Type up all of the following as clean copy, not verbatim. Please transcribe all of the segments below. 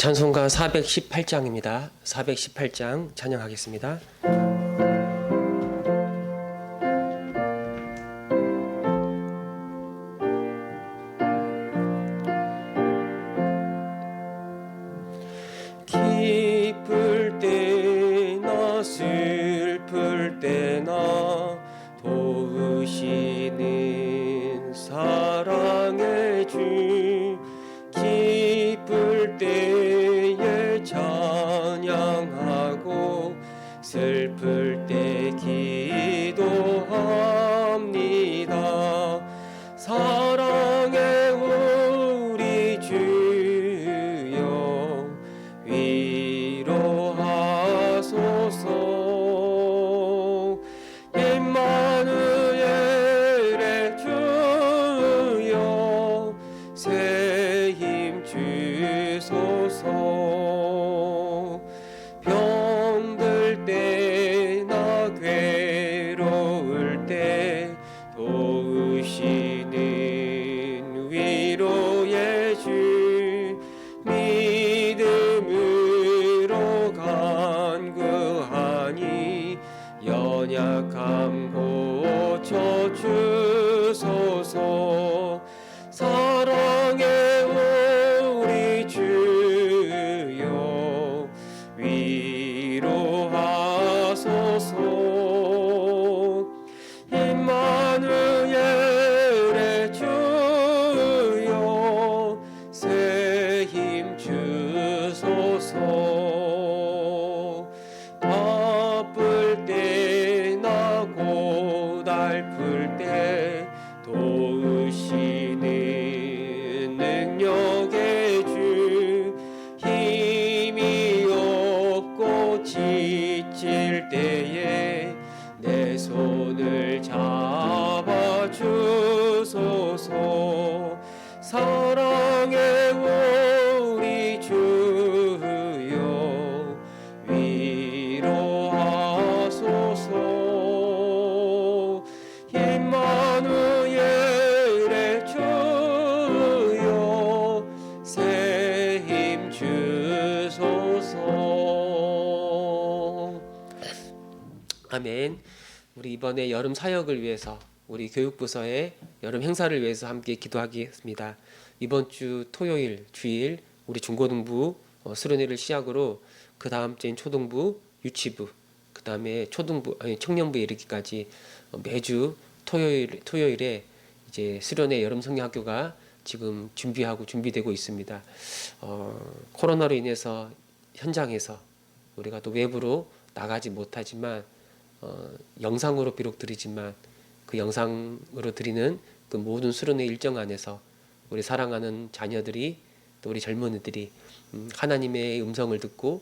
찬송가 418장입니다. 418장 찬양하겠습니다. 기쁠 때나 슬플 때나 도우시는 사랑의 주, 기쁠 때에 찬양하고 슬플 때 기도합니다. 사랑의 우리 주여 위로하소서. 임마누엘의 주여 새 힘 주소서. 병들 때나 괴로울 때 도우시는 위로의 주, 믿음으로 간구하니 연약함 고쳐주소서. 사랑의 우리 주여 위로하소서. 임마누엘의 주여 새 힘 주소서. 바쁠 때나 고달플 때 도우시는 능력의 주, 힘이 없고 지칠 때에 내 손을 잡아주소서. 사랑의 우리 주여 위로하소서. 임마누엘의 주여 새 힘 주소서. 아멘. 우리 이번에 여름 사역을 위해서, 우리 교육부서의 여름 행사를 위해서 함께 기도하겠습니다. 이번 주 토요일, 주일 우리 중고등부 수련회를 시작으로 그 다음 주인 초등부, 유치부, 그 다음에 청년부에 이르기까지 매주 토요일에 이제 수련회 여름 성경학교가 지금 준비되고 있습니다. 코로나로 인해서 현장에서 우리가 또 외부로 나가지 못하지만 영상으로 비록 드리지만 그 영상으로 드리는 그 모든 수련회 일정 안에서 우리 사랑하는 자녀들이, 또 우리 젊은이들이 하나님의 음성을 듣고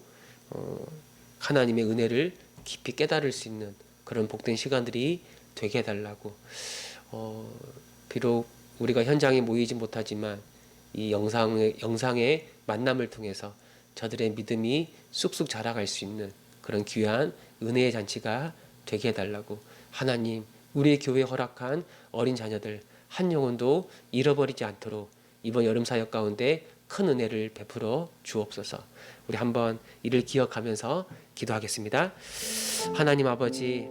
하나님의 은혜를 깊이 깨달을 수 있는 그런 복된 시간들이 되게 해달라고, 비록 우리가 현장에 모이지 못하지만 이 영상의 만남을 통해서 저들의 믿음이 쑥쑥 자라갈 수 있는 그런 귀한 은혜의 잔치가 되게 해달라고, 하나님 우리의 교회에 허락한 어린 자녀들 한 영혼도 잃어버리지 않도록 이번 여름 사역 가운데 큰 은혜를 베풀어 주옵소서. 우리 한번 이를 기억하면서 기도하겠습니다. 하나님 아버지,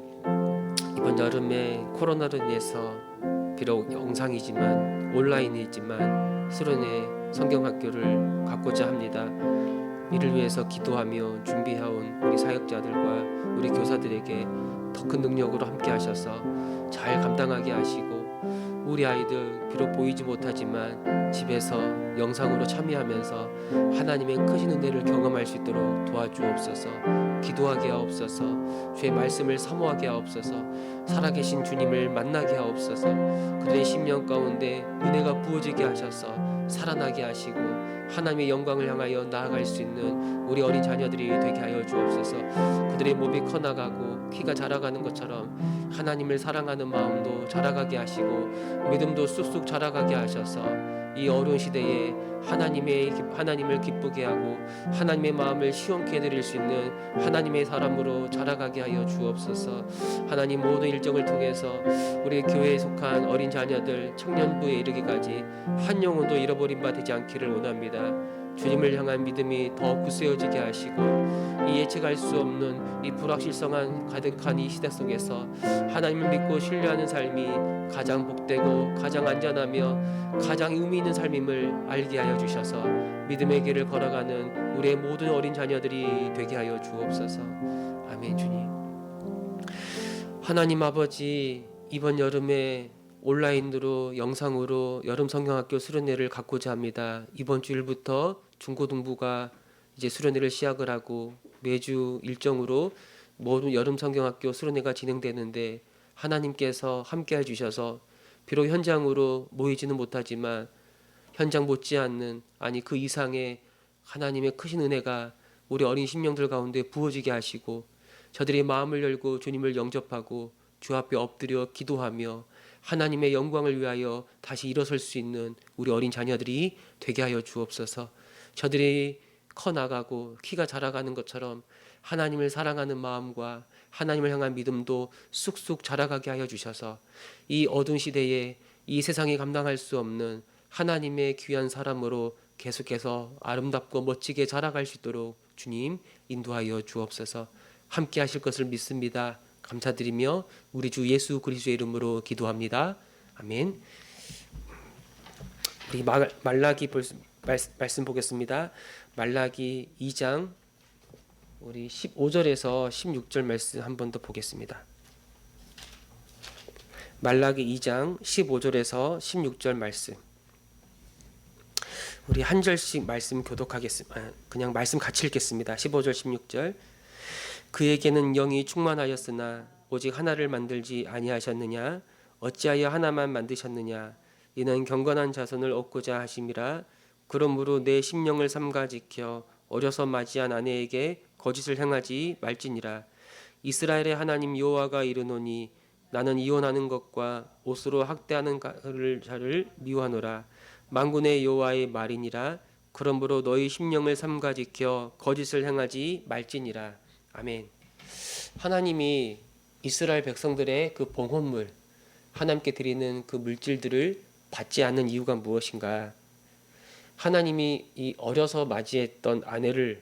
이번 여름에 코로나로 인해서 비록 영상이지만 온라인이지만 수련회 성경학교를 갖고자 합니다. 이를 위해서 기도하며 준비해온 우리 사역자들과 우리 교사들에게 더 큰 능력으로 함께 하셔서 잘 감당하게 하시고, 우리 아이들 비록 보이지 못하지만 집에서 영상으로 참여하면서 하나님의 크신 은혜를 경험할 수 있도록 도와주옵소서. 기도하게 하옵소서. 주의 말씀을 사모하게 하옵소서. 살아계신 주님을 만나게 하옵소서. 그들의 심령 가운데 은혜가 부어지게 하셔서 살아나게 하시고 하나님의 영광을 향하여 나아갈 수 있는 우리 어린 자녀들이 되게 하여 주옵소서. 그들의 몸이 커나가고 키가 자라가는 것처럼 하나님을 사랑하는 마음도 자라가게 하시고 믿음도 쑥쑥 자라가게 하셔서 이 어려운 시대에 하나님을 기쁘게 하고 하나님의 마음을 시원케 해드릴 수 있는 하나님의 사람으로 자라가게 하여 주옵소서. 하나님 모든 일정을 통해서 우리 교회에 속한 어린 자녀들 청년부에 이르기까지 한 영혼도 잃어버린 바 되지 않기를 원합니다. 주님을 향한 믿음이 더 굳세어지게 하시고 이 예측할 수 없는 이 불확실성한 가득한 이 시대 속에서 하나님을 믿고 신뢰하는 삶이 가장 복되고 가장 안전하며 가장 의미 있는 삶임을 알게 하여 주셔서 믿음의 길을 걸어가는 우리의 모든 어린 자녀들이 되게 하여 주옵소서. 아멘. 주님, 하나님 아버지, 이번 여름에 온라인으로 영상으로 여름 성경학교 수련회를 갖고자 합니다. 이번 주일부터 중고등부가 이제 수련회를 시작을 하고 매주 일정으로 모든 여름 성경학교 수련회가 진행되는데 하나님께서 함께해 주셔서 비록 현장으로 모이지는 못하지만 현장 못지않는 아니 그 이상의 하나님의 크신 은혜가 우리 어린 심령들 가운데 부어지게 하시고 저들의 마음을 열고 주님을 영접하고 주 앞에 엎드려 기도하며 하나님의 영광을 위하여 다시 일어설 수 있는 우리 어린 자녀들이 되게 하여 주옵소서. 저들이 커나가고 키가 자라가는 것처럼 하나님을 사랑하는 마음과 하나님을 향한 믿음도 쑥쑥 자라가게 하여 주셔서 이 어두운 시대에 이 세상이 감당할 수 없는 하나님의 귀한 사람으로 계속해서 아름답고 멋지게 자라갈 수 있도록 주님 인도하여 주옵소서. 함께 하실 것을 믿습니다. 감사드리며 우리 주 예수 그리스도의 이름으로 기도합니다. 아멘. 우리 말라기 말씀 보겠습니다. 말라기 2장 우리 15절에서 16절 말씀 한 번 더 보겠습니다. 말라기 2장 15절에서 16절 말씀. 우리 한 절씩 말씀 교독하겠습니다. 그냥 말씀 같이 읽겠습니다. 15절 16절. 그에게는 영이 충만하였으나 오직 하나를 만들지 아니하셨느냐? 어찌하여 하나만 만드셨느냐? 이는 경건한 자손을 얻고자 하심이라. 그러므로 내 심령을 삼가 지켜 어려서 맞이한 아내에게 거짓을 행하지 말지니라. 이스라엘의 하나님 여호와가 이르노니 나는 이혼하는 것과 옷으로 학대하는 자를 미워하노라. 만군의 여호와의 말이니라. 그러므로 너희 심령을 삼가 지켜 거짓을 행하지 말지니라. 아멘. 하나님이 이스라엘 백성들의 그 봉헌물, 하나님께 드리는 그 물질들을 받지 않는 이유가 무엇인가? 하나님이 이 어려서 맞이했던 아내를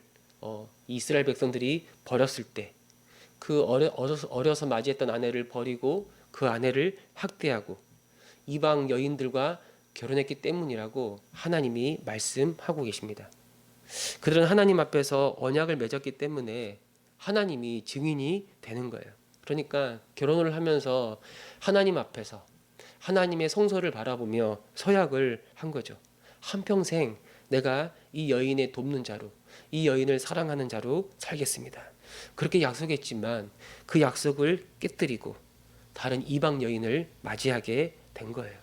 이스라엘 백성들이 버렸을 때 그 어려서 맞이했던 아내를 버리고 그 아내를 학대하고 이방 여인들과 결혼했기 때문이라고 하나님이 말씀하고 계십니다. 그들은 하나님 앞에서 언약을 맺었기 때문에 하나님이 증인이 되는 거예요. 그러니까 결혼을 하면서 하나님 앞에서 하나님의 성소를 바라보며 서약을 한 거죠. 한평생 내가 이 여인의 돕는 자로, 이 여인을 사랑하는 자로 살겠습니다. 그렇게 약속했지만 그 약속을 깨뜨리고 다른 이방 여인을 맞이하게 된 거예요.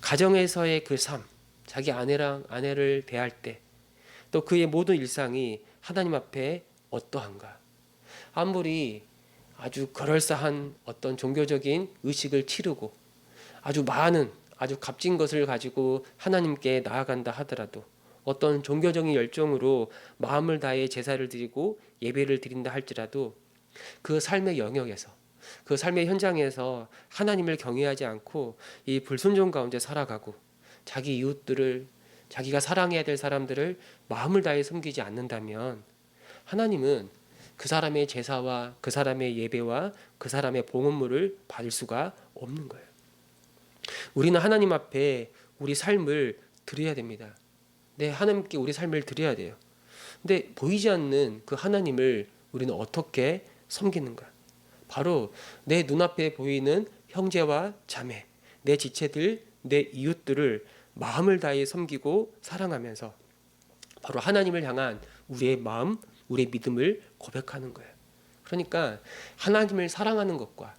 가정에서의 그 삶, 자기 아내를 대할 때 또 그의 모든 일상이 하나님 앞에 어떠한가? 아무리 아주 그럴싸한 어떤 종교적인 의식을 치르고 아주 많은 아주 값진 것을 가지고 하나님께 나아간다 하더라도 어떤 종교적인 열정으로 마음을 다해 제사를 드리고 예배를 드린다 할지라도 그 삶의 영역에서 그 삶의 현장에서 하나님을 경외하지 않고 이 불순종 가운데 살아가고 자기 이웃들을 자기가 사랑해야 될 사람들을 마음을 다해 섬기지 않는다면 하나님은 그 사람의 제사와 그 사람의 예배와 그 사람의 봉헌물을 받을 수가 없는 거예요. 우리는 하나님 앞에 우리 삶을 드려야 됩니다. 네, 하나님께 우리 삶을 드려야 돼요. 근데 보이지 않는 그 하나님을 우리는 어떻게 섬기는가? 바로 내 눈앞에 보이는 형제와 자매, 내 지체들, 내 이웃들을 마음을 다해 섬기고 사랑하면서 바로 하나님을 향한 우리의 마음, 우리의 믿음을 고백하는 거예요. 그러니까 하나님을 사랑하는 것과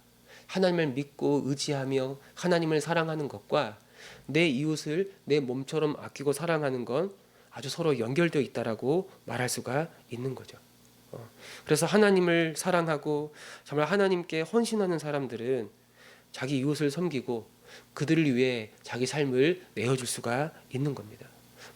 하나님을 믿고 의지하며 하나님을 사랑하는 것과 내 이웃을 내 몸처럼 아끼고 사랑하는 건 아주 서로 연결되어 있다라고 말할 수가 있는 거죠. 그래서 하나님을 사랑하고 정말 하나님께 헌신하는 사람들은 자기 이웃을 섬기고 그들을 위해 자기 삶을 내어줄 수가 있는 겁니다.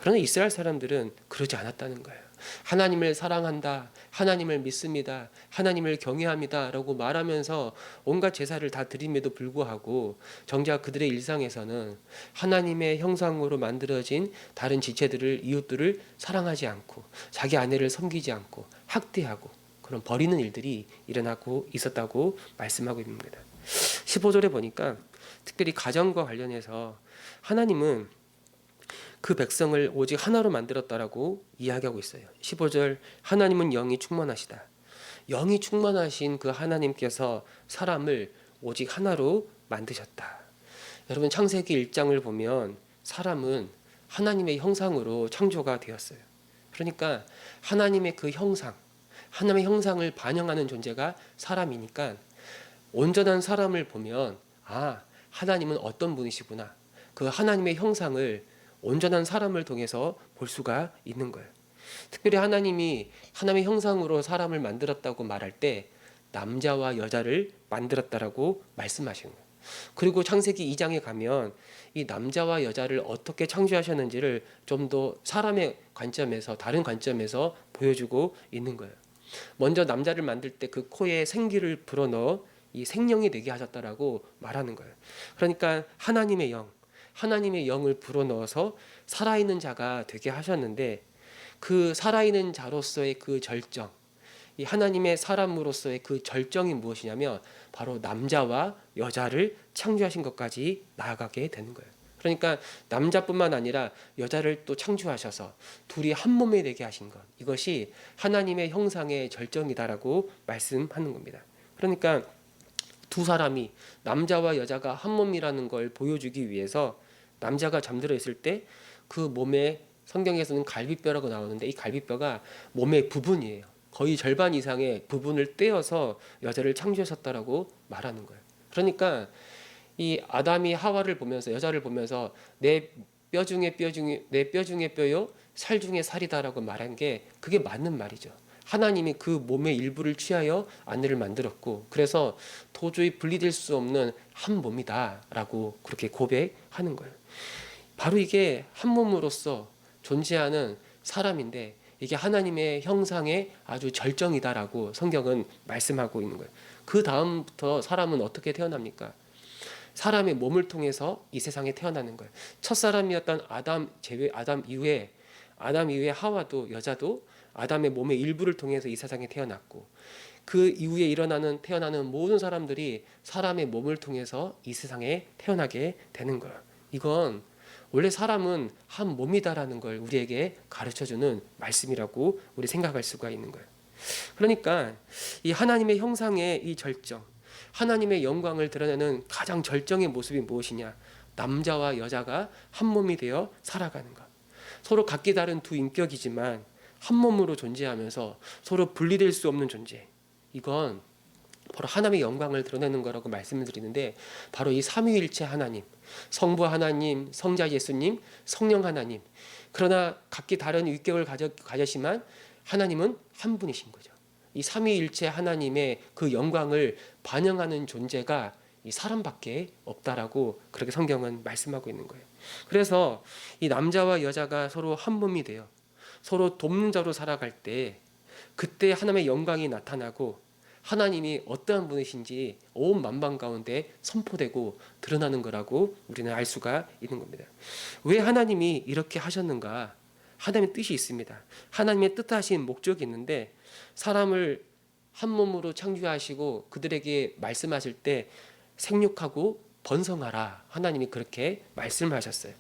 그러나 이스라엘 사람들은 그러지 않았다는 거예요. 하나님을 사랑한다, 하나님을 믿습니다, 하나님을 경외합니다 라고 말하면서 온갖 제사를 다 드림에도 불구하고 정작 그들의 일상에서는 하나님의 형상으로 만들어진 다른 지체들을, 이웃들을 사랑하지 않고 자기 아내를 섬기지 않고 학대하고 그런 버리는 일들이 일어나고 있었다고 말씀하고 있습니다. 15절에 보니까 특별히 가정과 관련해서 하나님은 그 백성을 오직 하나로 만들었다라고 이야기하고 있어요. 15절, 하나님은 영이 충만하시다. 영이 충만하신 그 하나님께서 사람을 오직 하나로 만드셨다. 여러분, 창세기 1장을 보면 사람은 하나님의 형상으로 창조가 되었어요. 그러니까 하나님의 그 형상, 하나님의 형상을 반영하는 존재가 사람이니까 온전한 사람을 보면 하나님은 어떤 분이시구나, 그 하나님의 형상을 온전한 사람을 통해서 볼 수가 있는 거예요. 특별히 하나님이 하나님의 형상으로 사람을 만들었다고 말할 때 남자와 여자를 만들었다라고 말씀하시는 거예요. 그리고 창세기 2장에 가면 이 남자와 여자를 어떻게 창조하셨는지를 좀 더 사람의 관점에서, 다른 관점에서 보여주고 있는 거예요. 먼저 남자를 만들 때 그 코에 생기를 불어넣어 이 생명이 되게 하셨다라고 말하는 거예요. 그러니까 하나님의 영을 불어넣어서 살아있는 자가 되게 하셨는데, 그 살아있는 자로서의 그 절정, 이 하나님의 사람으로서의 그 절정이 무엇이냐면 바로 남자와 여자를 창조하신 것까지 나아가게 되는 거예요. 그러니까 남자뿐만 아니라 여자를 또 창조하셔서 둘이 한 몸이 되게 하신 것, 이것이 하나님의 형상의 절정이다라고 말씀하는 겁니다. 그러니까 두 사람이, 남자와 여자가 한 몸이라는 걸 보여주기 위해서 남자가 잠들어 있을 때 그 몸에, 성경에서는 갈비뼈라고 나오는데 이 갈비뼈가 몸의 부분이에요. 거의 절반 이상의 부분을 떼어서 여자를 창조하셨다라고 말하는 거예요. 그러니까 이 아담이 하와를 보면서, 여자를 보면서 내 뼈 중에 뼈요, 살 중에 살이다라고 말한 게 그게 맞는 말이죠. 하나님이 그 몸의 일부를 취하여 아내를 만들었고, 그래서 도저히 분리될 수 없는 한 몸이다라고 그렇게 고백하는 거예요. 바로 이게 한 몸으로서 존재하는 사람인데 이게 하나님의 형상의 아주 절정이다라고 성경은 말씀하고 있는 거예요. 그 다음부터 사람은 어떻게 태어납니까? 사람의 몸을 통해서 이 세상에 태어나는 거예요. 첫사람이었던 아담 이후에 하와도, 여자도 아담의 몸의 일부를 통해서 이 세상에 태어났고, 그 이후에 태어나는 모든 사람들이 사람의 몸을 통해서 이 세상에 태어나게 되는 거예요. 이건 원래 사람은 한 몸이다라는 걸 우리에게 가르쳐주는 말씀이라고 우리 생각할 수가 있는 거예요. 그러니까 이 하나님의 형상의 이 절정, 하나님의 영광을 드러내는 가장 절정의 모습이 무엇이냐? 남자와 여자가 한 몸이 되어 살아가는 것. 서로 각기 다른 두 인격이지만 한 몸으로 존재하면서 서로 분리될 수 없는 존재. 이건 바로 하나님의 영광을 드러내는 거라고 말씀을 드리는데, 바로 이 삼위일체 하나님, 성부 하나님, 성자 예수님, 성령 하나님, 그러나 각기 다른 위격을 가졌지만 하나님은 한 분이신 거죠. 이 삼위일체 하나님의 그 영광을 반영하는 존재가 이 사람밖에 없다라고 그렇게 성경은 말씀하고 있는 거예요. 그래서 이 남자와 여자가 서로 한 몸이 되어 서로 돕는 자로 살아갈 때, 그때 하나님의 영광이 나타나고 하나님이 어떠한 분이신지 온 만방 가운데 선포되고 드러나는 거라고 우리는 알 수가 있는 겁니다. 왜 하나님이 이렇게 하셨는가? 하나님의 뜻이 있습니다. 하나님의 뜻하신 목적이 있는데, 사람을 한 몸으로 창조하시고 그들에게 말씀하실 때 생육하고 번성하라, 하나님이 그렇게 말씀하셨어요.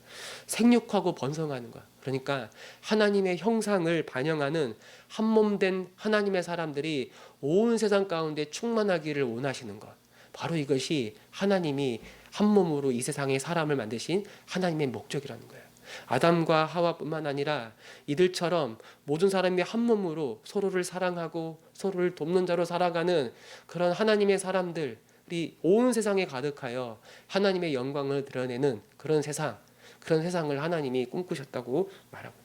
생육하고 번성하는 것, 그러니까 하나님의 형상을 반영하는 한 몸 된 하나님의 사람들이 온 세상 가운데 충만하기를 원하시는 것, 바로 이것이 하나님이 한 몸으로 이 세상에 사람을 만드신 하나님의 목적이라는 거예요. 아담과 하와뿐만 아니라 이들처럼 모든 사람이 한 몸으로 서로를 사랑하고 서로를 돕는 자로 살아가는 그런 하나님의 사람들이 온 세상에 가득하여 하나님의 영광을 드러내는 그런 세상을 하나님이 꿈꾸셨다고 말하고,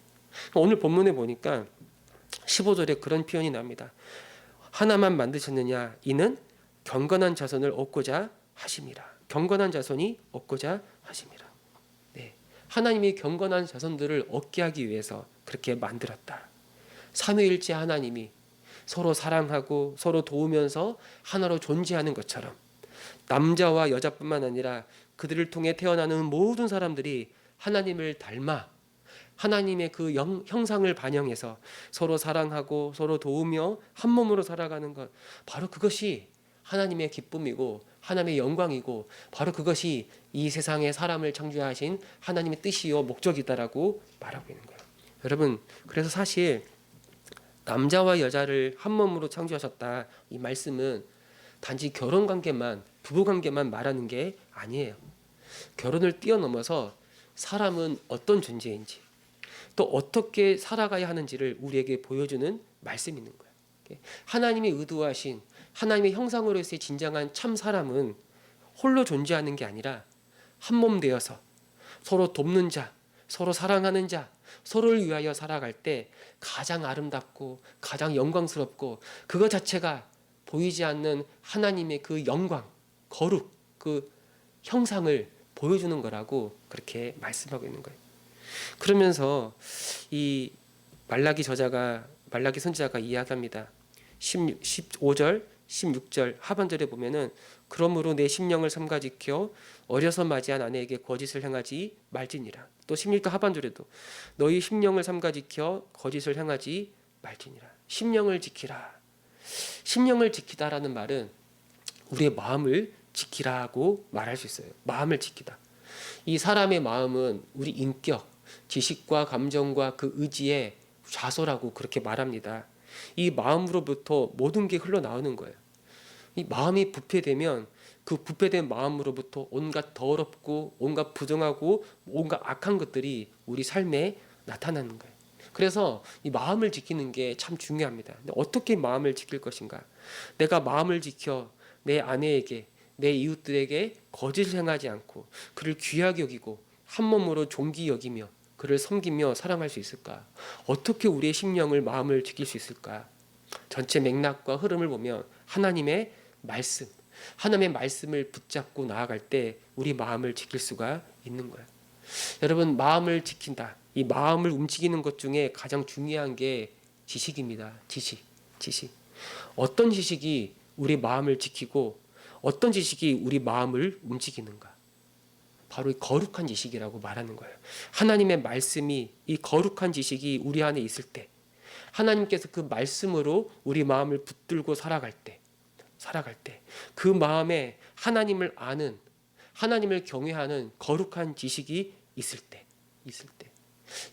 오늘 본문에 보니까 15절에 그런 표현이 나옵니다. 하나만 만드셨느냐? 이는 경건한 자손을 얻고자 하심이라. 경건한 자손이 얻고자 하심이라. 네, 하나님이 경건한 자손들을 얻게 하기 위해서 그렇게 만들었다. 삼위일체 하나님이 서로 사랑하고 서로 도우면서 하나로 존재하는 것처럼 남자와 여자뿐만 아니라 그들을 통해 태어나는 모든 사람들이 하나님을 닮아 하나님의 그 형상을 반영해서 서로 사랑하고 서로 도우며 한 몸으로 살아가는 것, 바로 그것이 하나님의 기쁨이고 하나님의 영광이고 바로 그것이 이 세상에 사람을 창조하신 하나님의 뜻이요 목적이다라고 말하고 있는 거예요. 여러분, 그래서 사실 남자와 여자를 한 몸으로 창조하셨다, 이 말씀은 단지 결혼관계만, 부부관계만 말하는 게 아니에요. 결혼을 뛰어넘어서 사람은 어떤 존재인지 또 어떻게 살아가야 하는지를 우리에게 보여주는 말씀이 있는 거예요. 하나님이 의도하신 하나님의 형상으로서의 진정한 참 사람은 홀로 존재하는 게 아니라 한 몸 되어서 서로 돕는 자, 서로 사랑하는 자, 서로를 위하여 살아갈 때 가장 아름답고 가장 영광스럽고 그것 자체가 보이지 않는 하나님의 그 영광, 거룩, 그 형상을 보여주는 거라고 그렇게 말씀하고 있는 거예요. 그러면서 이 말라기 선지자가 이야기합니다. 15절, 16절 하반절에 보면은 그러므로 내 심령을 삼가 지켜 어려서 맞이한 아내에게 거짓을 행하지 말지니라. 또 16절 하반절에도 너희 심령을 삼가 지켜 거짓을 행하지 말지니라. 심령을 지키라. 심령을 지키다라는 말은 우리의 마음을 지키라고 말할 수 있어요. 마음을 지키다. 이 사람의 마음은 우리 인격, 지식과 감정과 그 의지의 좌소라고 그렇게 말합니다. 이 마음으로부터 모든 게 흘러나오는 거예요. 이 마음이 부패되면 그 부패된 마음으로부터 온갖 더럽고 온갖 부정하고 온갖 악한 것들이 우리 삶에 나타나는 거예요. 그래서 이 마음을 지키는 게 참 중요합니다. 근데 어떻게 마음을 지킬 것인가? 내가 마음을 지켜 내 아내에게, 내 이웃들에게 거짓을 행하지 않고 그를 귀하게 여기고 한 몸으로 존귀 여기며 그를 섬기며 사랑할 수 있을까? 어떻게 우리의 심령을, 마음을 지킬 수 있을까? 전체 맥락과 흐름을 보면 하나님의 말씀, 하나님의 말씀을 붙잡고 나아갈 때 우리 마음을 지킬 수가 있는 거예요. 여러분, 마음을 지킨다. 이 마음을 움직이는 것 중에 가장 중요한 게 지식입니다. 지식. 어떤 지식이 우리 마음을 지키고 어떤 지식이 우리 마음을 움직이는가? 바로 이 거룩한 지식이라고 말하는 거예요. 하나님의 말씀이, 이 거룩한 지식이 우리 안에 있을 때, 하나님께서 그 말씀으로 우리 마음을 붙들고 살아갈 때 그 마음에 하나님을 아는, 하나님을 경외하는 거룩한 지식이 있을 때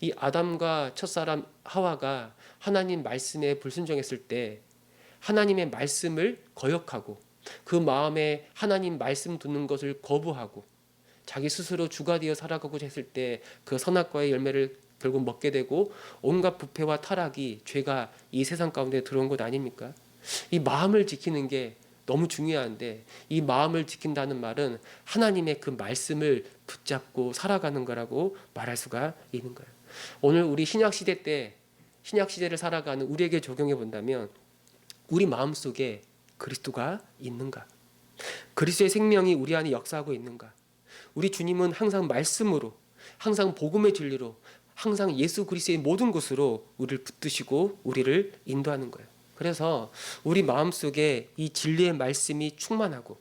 이 아담과 첫사람 하와가 하나님 말씀에 불순종했을 때 하나님의 말씀을 거역하고 그 마음에 하나님 말씀 듣는 것을 거부하고 자기 스스로 주가 되어 살아가고자 했을 때 그 선악과의 열매를 결국 먹게 되고 온갖 부패와 타락이, 죄가 이 세상 가운데 들어온 것 아닙니까? 이 마음을 지키는 게 너무 중요한데 이 마음을 지킨다는 말은 하나님의 그 말씀을 붙잡고 살아가는 거라고 말할 수가 있는 거예요. 오늘 우리 신약시대를 살아가는 우리에게 적용해 본다면 우리 마음속에 그리스도가 있는가? 그리스도의 생명이 우리 안에 역사하고 있는가? 우리 주님은 항상 말씀으로, 항상 복음의 진리로, 항상 예수 그리스도의 모든 것으로 우리를 붙드시고 우리를 인도하는 거예요. 그래서 우리 마음속에 이 진리의 말씀이 충만하고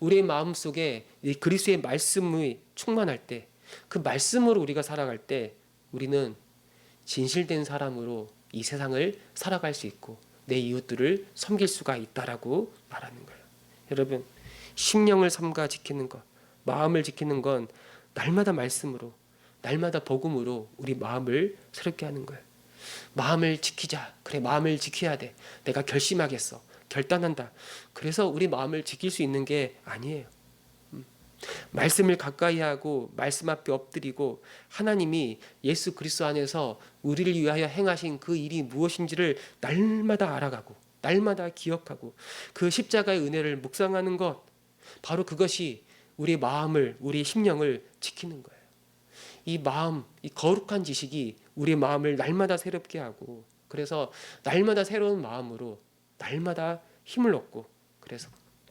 우리의 마음속에 이 그리스도의 말씀이 충만할 때, 그 말씀으로 우리가 살아갈 때 우리는 진실된 사람으로 이 세상을 살아갈 수 있고 내 이웃들을 섬길 수가 있다라고 말하는 거예요. 여러분, 심령을 삼가 지키는 것, 마음을 지키는 건 날마다 말씀으로, 날마다 복음으로 우리 마음을 새롭게 하는 거예요. 마음을 지키자. 그래, 마음을 지켜야 돼. 내가 결심하겠어. 결단한다. 그래서 우리 마음을 지킬 수 있는 게 아니에요. 말씀을 가까이 하고 말씀 앞에 엎드리고 하나님이 예수 그리스도 안에서 우리를 위하여 행하신 그 일이 무엇인지를 날마다 알아가고 날마다 기억하고 그 십자가의 은혜를 묵상하는 것, 바로 그것이 우리 마음을, 우리 심령을 지키는 거예요. 이 마음, 이 거룩한 지식이 우리 마음을 날마다 새롭게 하고, 그래서 날마다 새로운 마음으로 날마다 힘을 얻고, 그래서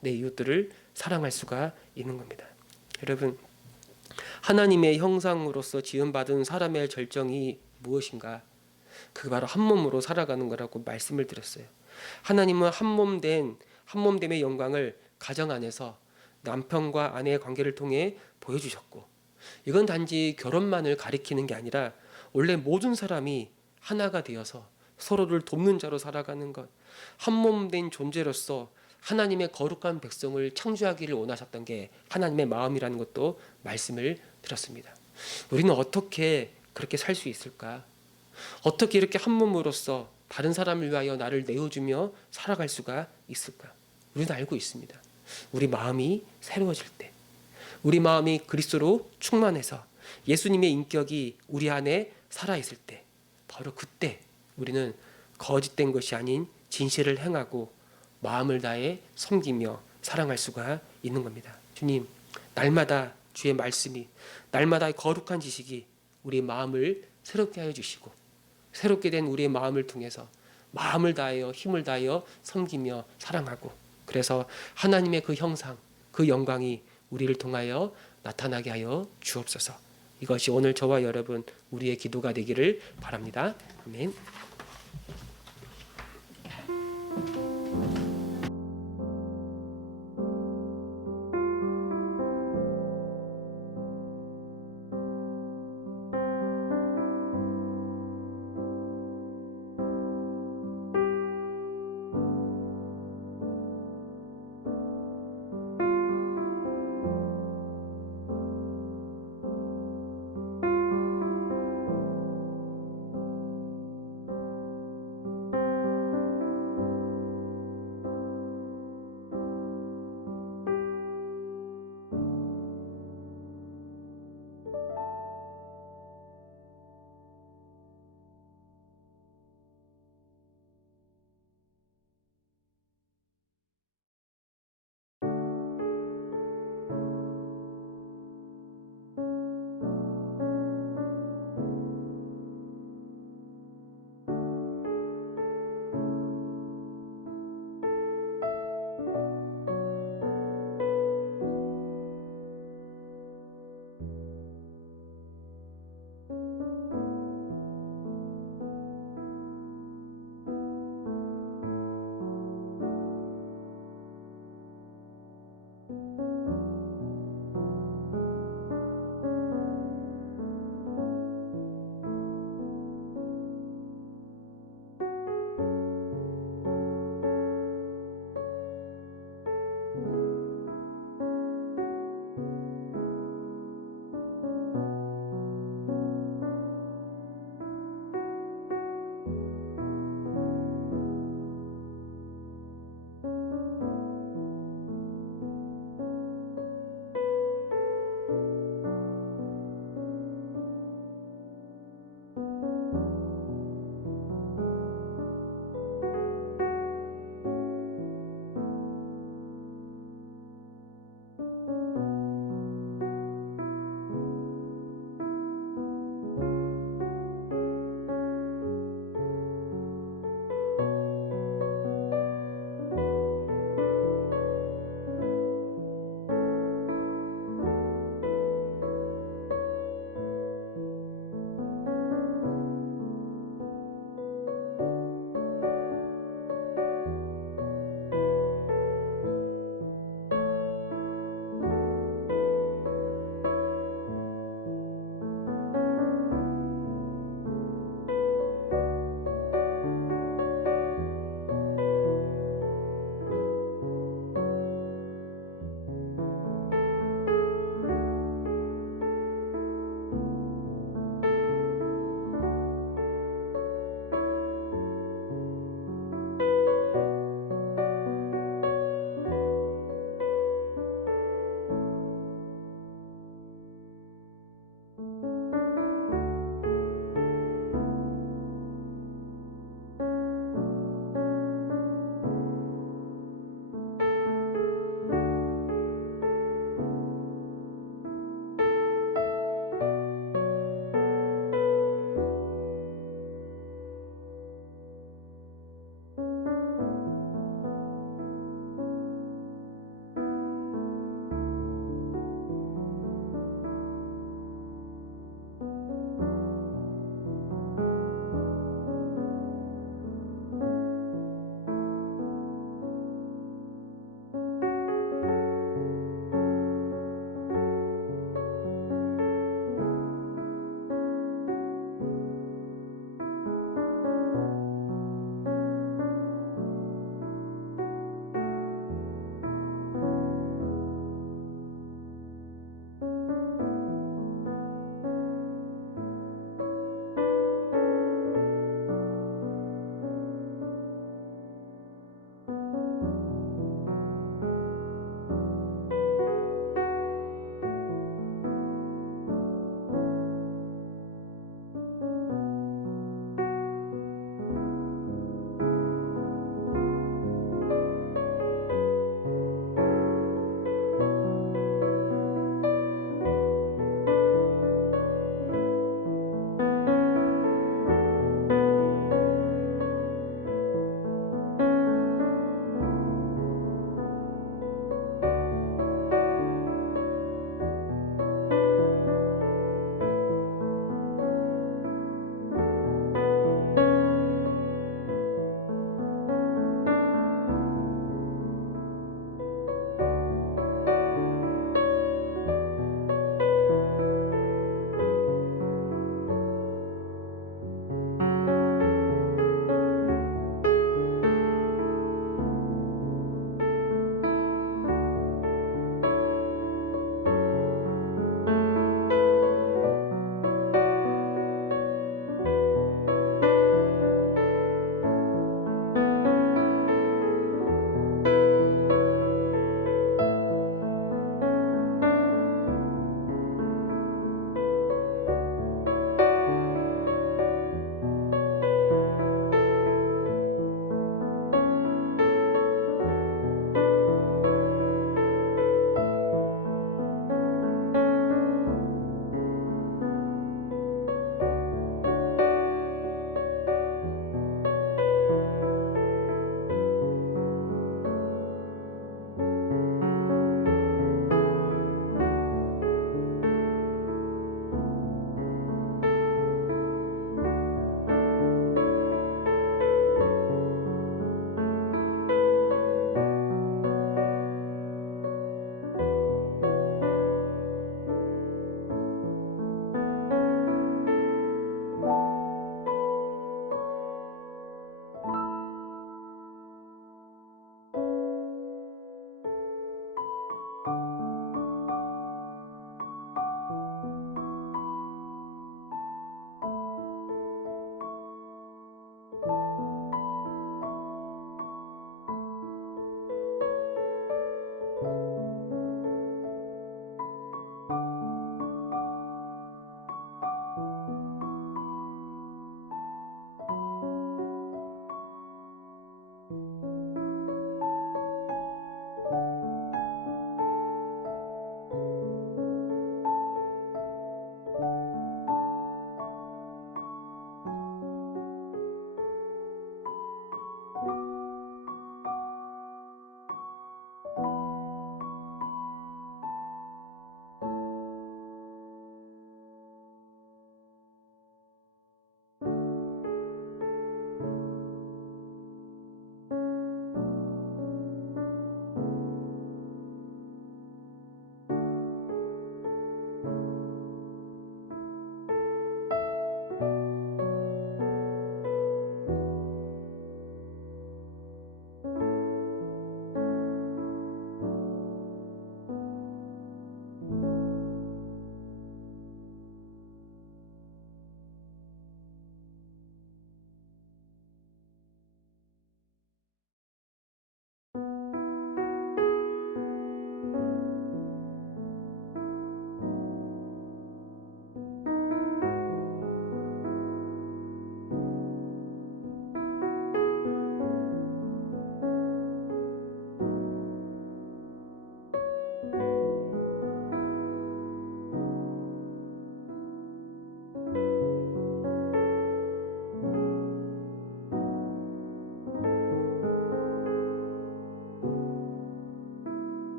내 이웃들을 사랑할 수가 있는 겁니다. 여러분, 하나님의 형상으로서 지음받은 사람의 절정이 무엇인가? 그게 바로 한 몸으로 살아가는 거라고 말씀을 드렸어요. 하나님은 한 몸됨의 영광을 가정 안에서 남편과 아내의 관계를 통해 보여주셨고, 이건 단지 결혼만을 가리키는 게 아니라 원래 모든 사람이 하나가 되어서 서로를 돕는 자로 살아가는 것, 한 몸된 존재로서 하나님의 거룩한 백성을 창조하기를 원하셨던 게 하나님의 마음이라는 것도 말씀을 드렸습니다. 우리는 어떻게 그렇게 살 수 있을까? 어떻게 이렇게 한 몸으로서 다른 사람을 위하여 나를 내어주며 살아갈 수가 있을까? 우리는 알고 있습니다. 우리 마음이 새로워질 때, 우리 마음이 그리스도로 충만해서 예수님의 인격이 우리 안에 살아있을 때, 바로 그때 우리는 거짓된 것이 아닌 진실을 행하고 마음을 다해 섬기며 사랑할 수가 있는 겁니다. 주님, 날마다 주의 말씀이, 날마다 거룩한 지식이 우리 마음을 새롭게 하여 주시고, 새롭게 된 우리의 마음을 통해서 마음을 다하여 힘을 다하여 섬기며 사랑하고, 그래서 하나님의 그 형상, 그 영광이 우리를 통하여 나타나게 하여 주옵소서. 이것이 오늘 저와 여러분 우리의 기도가 되기를 바랍니다. 아멘.